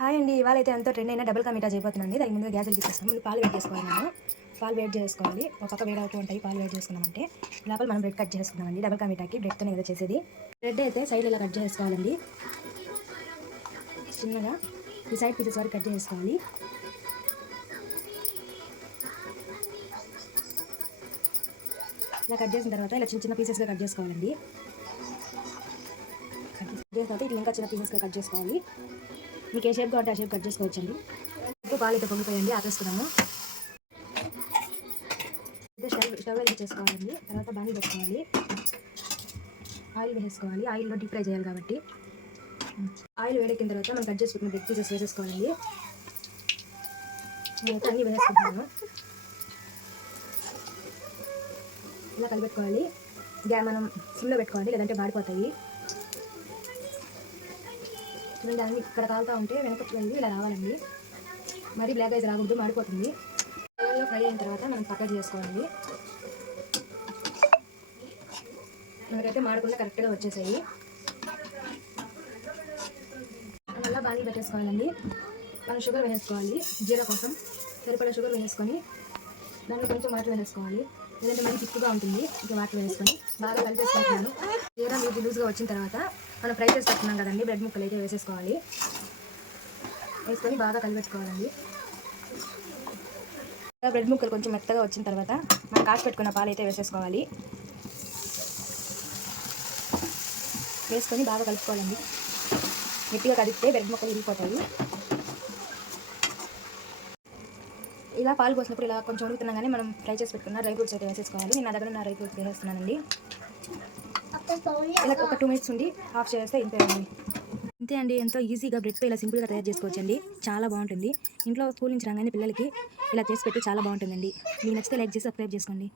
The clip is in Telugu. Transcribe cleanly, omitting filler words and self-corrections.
హాయ్ అండి. ఇవాళైతే ఎంతో ట్రెండ్ అయిన డబుల్ కా మీఠా చేయబోతున్నానండి. దానికి ముందుగా గ్యాస్ వెలిగించేస్తాం. ముందు పాలు వేడి చేసుకోవాలి మనం. పాలు వేడి చేసుకోవాలి. ఒక పక్క వేడి అవుతూ ఉంటాయి. పాలు వేడి చేసుకున్నామంటే లోపల మనం బ్రెడ్ కట్ చేసుకుందామండి. డబుల్ కా మీఠాకి బ్రెడ్తోనే కదా చేసేది. బ్రెడ్ అయితే సైడ్ ఇలా కట్ చేసుకోవాలండి. చిన్నగా ఈ సైడ్ పీసెస్ వరకు కట్ చేసుకోవాలి. ఇలా కట్ చేసిన తర్వాత ఇలా చిన్న చిన్న పీసెస్గా కట్ చేసుకోవాలండి. కట్ చేసిన తర్వాత ఇట్లా ఇంకా చిన్న పీసెస్గా కట్ చేసుకోవాలి. మీకు ఏ షేప్ కావాలంటే ఆ షేప్ కట్ చేసుకోవచ్చండి. ఇప్పుడు పాలు అయితే పొంగిపోయండి, ఆపేసుకున్నాము. అయితే స్టవ్ వెలిగించేసుకోవాలండి. తర్వాత బాణీ పెట్టుకోవాలి. ఆయిల్ వేసుకోవాలి. ఆయిల్లో డీప్ ఫ్రై చేయాలి కాబట్టి ఆయిల్ వేడెక్కిన తర్వాత మనం కట్ చేసుకున్న బ్రెడ్ పీసెస్ వేసేసుకోవాలండి. నేనైతే అన్నీ వేసేసుకుంటున్నాను. ఇలా కలిపెట్టుకోవాలి. మనం సిమ్లో పెట్టుకోవాలి, లేదంటే మాడిపోతాయి. చూడండి, అన్ని ఇక్కడ కాలుతూ ఉంటే వెనకకి వెళ్ళి ఇలా రావాలండి. మరి బ్లాక్ ఐజ్ రాకూడదు, మాడిపోతుంది. ఆయిల్లో ఫ్రై అయిన తర్వాత మనం పక్కకు చేసుకోవాలి. మనకైతే మాడకుండా కరెక్ట్గా వచ్చేసాయి. మళ్ళీ బాణీ పెట్టేసుకోవాలండి. మనం షుగర్ వేసుకోవాలి. జీరా కోసం సరిపడా షుగర్ వేసుకొని దాంట్లో కొంచెం వాటర్ వేసుకోవాలి, లేదంటే మరి తిక్కుగా ఉంటుంది. ఇంకా వాటర్ వేసుకొని బాగా కలిపేసుకుంటున్నాను. జీరా మీకు లూజ్గా వచ్చిన తర్వాత మనం ఫ్రై చేసి పెట్టుకున్నాం కదండి, బ్రెడ్ ముక్కలు అయితే వేసేసుకోవాలి. వేసుకొని బాగా కలిపెట్టుకోవాలండి. బ్రెడ్ ముక్కలు కొంచెం మెత్తగా వచ్చిన తర్వాత మనం కాచి పెట్టుకున్న పాలు అయితే వేసేసుకోవాలి. వేసుకొని బాగా కలుపుకోవాలండి. గట్టిగా కదిపితే బ్రెడ్ ముక్కలు విరిగిపోతాయి. ఇలా పాలు పోసినప్పుడు ఇలా కొంచెం ఉడుకుతున్నాగానే మనం ఫ్రై చేసి పెట్టుకున్న డ్రై ఫ్రూట్స్ అయితే వేసేసుకోవాలి. నేను నా దగ్గర ఉన్న డ్రై ఫ్రూట్స్ వేసేస్తున్నానండి. ఇలా ఒక 2 మినిట్స్ ఉండి ఆఫ్ చేస్తే ఇంతేనండి. ఇంతే అండి. ఎంతో ఈజీగా బ్రెడ్తో ఇలా సింపుల్గా తయారు చేసుకోవచ్చండి. చాలా బాగుంటుంది. ఇంట్లో స్కూల్ నుంచి రాగానే పిల్లలకి ఇలా చేసి పెట్టి చాలా బాగుంటుందండి. మీకు నచ్చితే లైక్ చేసి సబ్స్క్రైబ్ చేసుకోండి.